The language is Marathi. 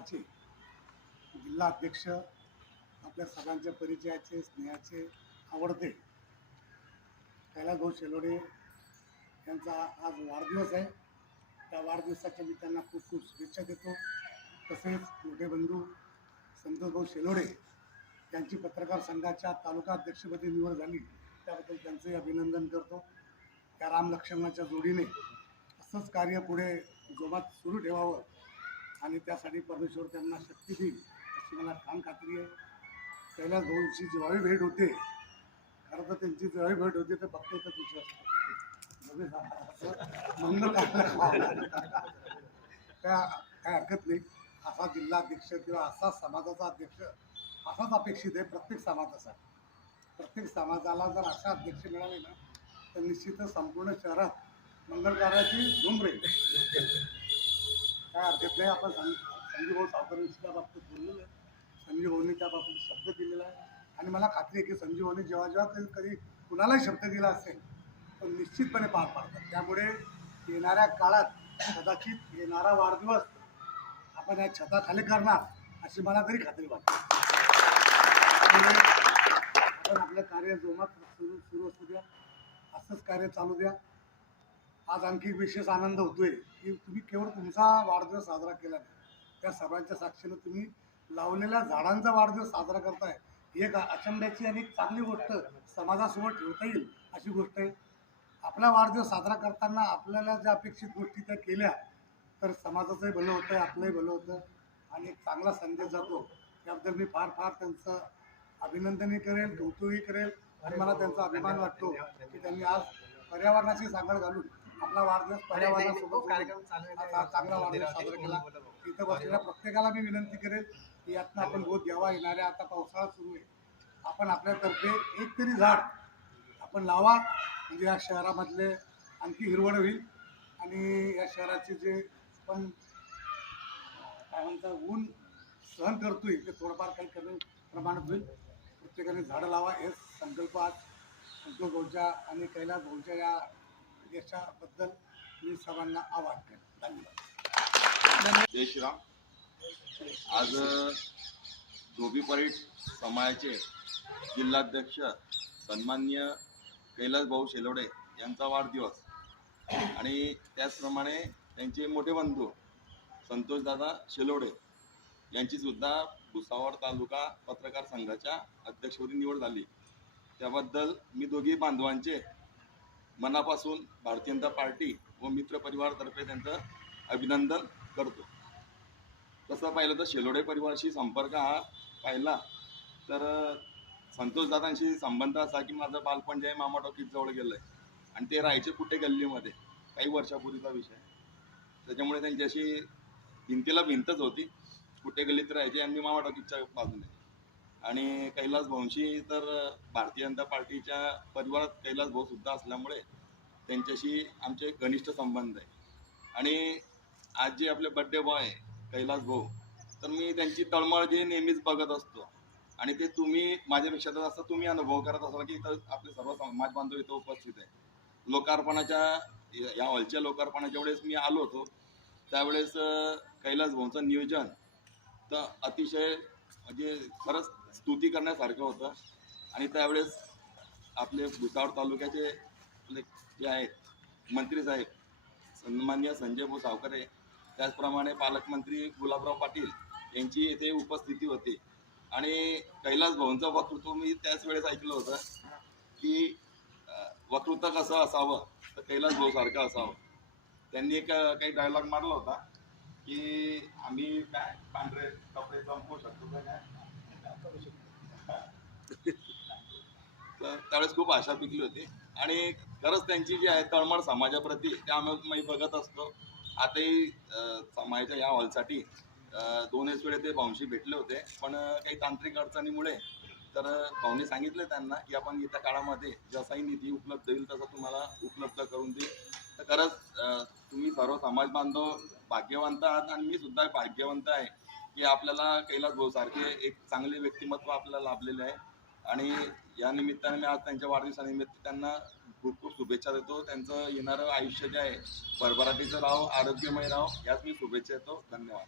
मंडळाचे जिल्हा अध्यक्ष आपल्या सगळ्यांच्या परिचयाचे स्नेहाचे आवडते. कैलासभाऊ शेलोडे यांचा आज वाढदिवस आहे. त्या वाढदिवसाच्या मी त्यांना खूप खूप शुभेच्छा देतो. तसेच मोठे बंधू संतोषभाऊ शेलोडे यांची पत्रकार संघाच्या तालुका अध्यक्षपदी निवड झाली. त्याबद्दल त्यांचंही अभिनंदन करतो. त्या राम लक्ष्मणाच्या जोडीने असंच कार्य पुढे जोमात सुरू ठेवावं. आणि त्यासाठी परमेश्वर त्यांना शक्ती देईल अशी मला ठाम खात्री आहे. कैलास भाऊंची जेव्हाही भेट होते. खरं तर त्यांची जेव्हाही भेट होते तर फक्त एकच विषय असतो मंगल काय काय हरकत नाही. असा जिल्हाध्यक्ष किंवा असा समाजाचा अध्यक्ष असाच अपेक्षित आहे प्रत्येक समाजासाठी. प्रत्येक समाजाला जर अशा अध्यक्ष मिळाले ना तर निश्चितच संपूर्ण शहरात मंगल कार्याची धूम राहील काय हरकत नाही आपण सं संजू भाऊ सावकरांशी त्या बाबतीत बोललेलो आहे. संजू भाऊनी त्या बाबतीत शब्द दिलेला आहे. आणि मला खात्री आहे की संजू भाऊनी जेव्हा जेव्हा कधी कधी कुणालाही शब्द दिला असेल तर निश्चितपणे पार पाडतात. त्यामुळे येणाऱ्या काळात कदाचित येणारा वाढदिवस आपण या छताखाली करणार अशी मला तरी खात्री वाटते. आपण आपलं कार्य जोमात सुरू सुरू असू द्या. असंच कार्य चालू द्या. आज आणखी एक विशेष आनंद होतोय की तुम्ही केवळ तुमचा वाढदिवस साजरा केला नाही. त्या सर्वांच्या साक्षीनं तुम्ही लावलेल्या झाडांचा वाढदिवस साजरा करताय. ही एक अचंब्याची आणि चांगली गोष्ट समाजासमोर ठेवता येईल अशी गोष्ट आहे. आपला वाढदिवस साजरा करताना आपल्याला ज्या अपेक्षित गोष्टी त्या केल्या तर समाजाचंही भलं होतं आपलंही भलं होतं. आणि एक चांगला संदेश जातो. त्याबद्दल मी फार फार त्यांचं अभिनंदनही करेल कौतुकही करेल. आणि मला त्यांचा अभिमान वाटतो की त्यांनी आज पर्यावरणाची सांगड घालून आपला वाढदिवस पर्यावरणासोबत आता चांगला वाढदिवस साजरा केला. तिथं बसलेल्या प्रत्येकाला मी विनंती करेल की यातनं आपण बोध घ्यावा. येणाऱ्या आता पावसाळा सुरू आहे. आपण आपल्यातर्फे एक तरी झाड आपण लावा. म्हणजे या शहरामधले आणखी हिरवळ होईल. आणि या शहराचे जे पण काय म्हणतात ऊन सहन करतोय ते थोडंफार काही कमी प्रमाणात होईल. प्रत्येकाने झाडं लावा हे संकल्प आज संतोष भाऊच्या आणि कैलास भाऊच्या या यशाबद्दल मी सर्वांना आवाहन करेन. धन्यवाद. जय श्रीराम. आज धोबी परीट समाजाचे जिल्हाध्यक्ष सन्मान्य कैलास भाऊ शेलोडे यांचा वाढदिवस. आणि त्याचप्रमाणे त्यांचे मोठे बंधू संतोषदादा शेलोडे यांची सुद्धा भुसावळ तालुका पत्रकार संघाच्या अध्यक्षपदी निवड झाली. त्याबद्दल मी दोघी बांधवांचे मनापासून भारतीय जनता पार्टी व मित्र परिवारातर्फे त्यांचं अभिनंदन करतो. तसं पाहिलं तर शेलोडे परिवाराशी संपर्क हा पाहिला तर संतोषदादांशी संबंध असा की माझं बालपण जे आहे मामा टॉकीजजवळ गेलं आहे. आणि ते राहायचे कुठे गल्लीमध्ये? काही वर्षापूर्वीचा विषय त्याच्यामुळे त्यांच्याशी भिंतीला भिंतच होती. कुठे गल्लीत राहायचे आणि मी मामा टॉकीजच्या बाजूने. आणि कैलास भाऊंशी तर भारतीय जनता पार्टीच्या परिवारात कैलास भाऊ सुद्धा असल्यामुळे त्यांच्याशी आमचे घनिष्ठ संबंध आहे. आणि आज जे आपले बड्डे बॉय आहे कैलास भाऊ तर मी त्यांची तळमळ जे नेहमीच बघत असतो. आणि ते तुम्ही माझ्यापेक्षा तर असं तुम्ही अनुभव करत असाल की इथं आपले सर्व समाज बांधव इथं उपस्थित आहे. लोकार्पणाच्या या या हॉलच्या लोकार्पणाच्या वेळेस मी आलो होतो. त्यावेळेस कैलास भाऊंचं नियोजन तर अतिशय म्हणजे खरंच स्तुती करण्यासारखं होतं. आणि त्यावेळेस आपले भुसावळ तालुक्याचे आपले जे आहेत मंत्री साहेब सन्मान्य संजय भाऊ सावकरे त्याचप्रमाणे पालकमंत्री गुलाबराव पाटील यांची येथे उपस्थिती होती. आणि कैलास भाऊंचं वक्तृत्व मी त्याच वेळेस ऐकलं होतं की वक्तृत्व कसं असावं तर कैलास भाऊ सारखं असावं. त्यांनी एक काही डायलॉग मारला होता की आम्ही काय पांढरे कपडे संपवू शकतो का त्यावेळेस खूप आशा पिकली होती. आणि खरंच त्यांची जी आहे तळमळ समाजाप्रती ते आम्ही बघत असतो. आताही समाजाच्या या हॉलसाठी दोनच वेळे ते भाऊंशी भेटले होते. पण काही तांत्रिक अडचणीमुळे तर अं, भाऊंनी सांगितलं त्यांना की आपण येत्या काळामध्ये जसाही निधी उपलब्ध होईल तसा तुम्हाला उपलब्ध करून देईल. तर खरंच तुम्ही सर्व समाज बांधव भाग्यवंत आहात आणि मी सुद्धा भाग्यवंत आहे. की आपल्याला कैलास भाऊ सारखे एक चांगले व्यक्तिमत्व आपल्याला लाभलेले आहे. आणि या निमित्ताने मी आज त्यांच्या वाढदिवसानिमित्त त्यांना खूप खूप शुभेच्छा देतो. त्यांचं येणारं आयुष्य जे आहे भरभराटीचं राहो आरोग्यमय राहो याच मी शुभेच्छा देतो. धन्यवाद.